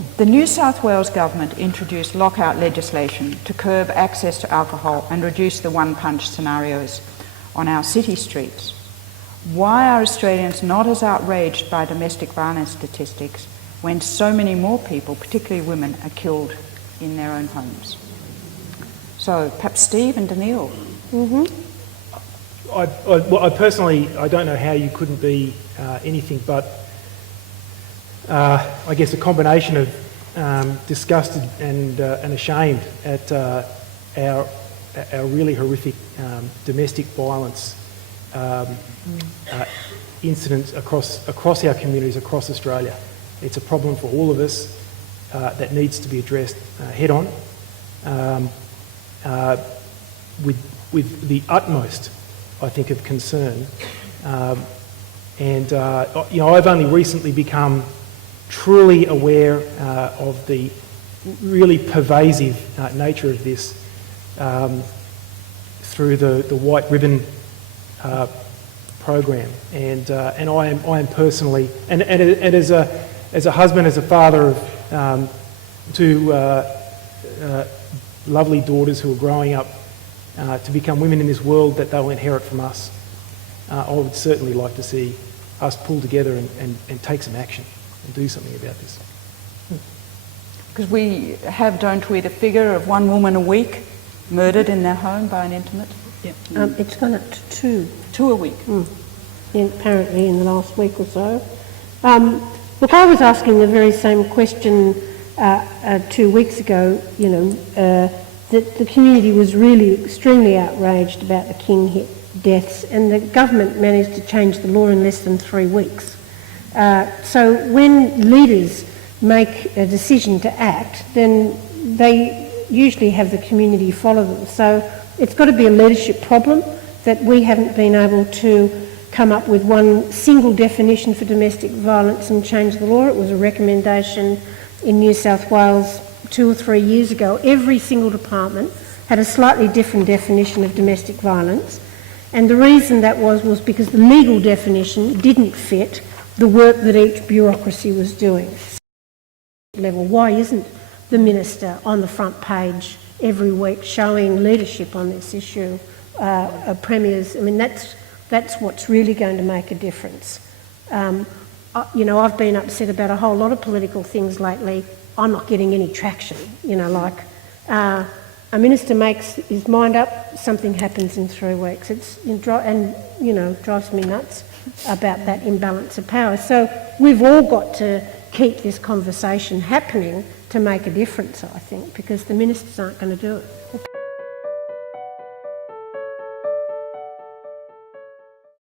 The New South Wales government introduced lockout legislation to curb access to alcohol and reduce the one-punch scenarios on our city streets. Why are Australians not as outraged by domestic violence statistics when so many more people, particularly women, are killed in their own homes? So perhaps Steve and Daniil. I personally, I don't know how you couldn't be anything but, I guess, a combination of disgusted and ashamed at our really horrific domestic violence incidents across our communities, across Australia. It's a problem for all of us that needs to be addressed head on with the utmost, I think, of concern. I've only recently become truly aware of the really pervasive nature of this through the White Ribbon program, and I am personally, and as a husband, as a father of two lovely daughters who are growing up to become women in this world that they'll inherit from us, I would certainly like to see us pull together and take some action and do something about this. Because we have, don't we, the figure of one woman a week murdered in their home by an intimate? Yep. It's gone up to two. Two a week? Apparently in the last week or so. Look, I was asking the very same question 2 weeks ago, that the community was really extremely outraged about the King hit deaths, and the government managed to change the law in less than 3 weeks. So when leaders make a decision to act, then they usually have the community follow them. So it's got to be a leadership problem that we haven't been able to come up with one single definition for domestic violence and change the law. It was a recommendation in New South Wales 2 or 3 years ago. Every single department had a slightly different definition of domestic violence, and the reason that was because the legal definition didn't fit the work that each bureaucracy was doing. Why isn't the Minister on the front page every week showing leadership on this issue? Premiers, I mean, that's what's really going to make a difference. I've been upset about a whole lot of political things lately. I'm not getting any traction, a minister makes his mind up, something happens in 3 weeks. Drives me nuts about that imbalance of power. So we've all got to keep this conversation happening to make a difference, I think, because the ministers aren't going to do it.